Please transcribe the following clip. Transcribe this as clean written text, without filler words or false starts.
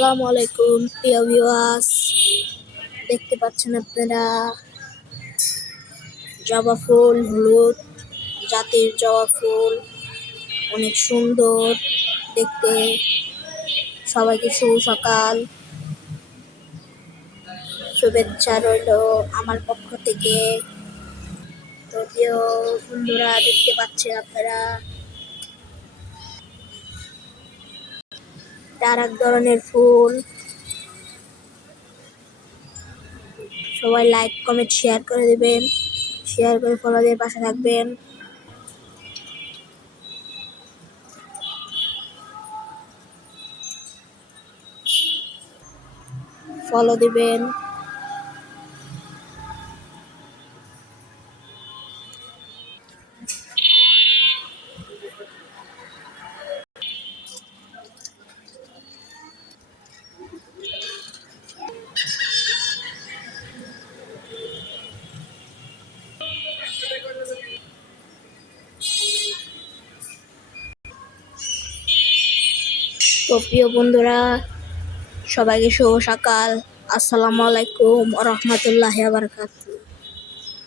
আসসালামু আলাইকুম প্রিয় ভিউয়ার্স, দেখতে পাচ্ছেন আপনারা জবা ফুল, হলুদ জাতের জবা ফুল, অনেক সুন্দর দেখতে। সবাইকে শুভ সকাল, শুভেচ্ছা রইল আমার পক্ষ থেকে। তো প্রিয় বন্ধুরা, দেখতে পাচ্ছেন আপনারা আর এক ধরনের ফুল। সবাই লাইক, কমেন্ট, শেয়ার করে দেবেন, শেয়ার করে ফলো দিয়ে পাশে থাকবেন। ফলো দিবেন। তো প্রিয় বন্ধুরা, সবাইকে শুভ সকাল। আসসালামু আলাইকুম ওয়া রাহমাতুল্লাহি ওয়া বারাকাতুহু।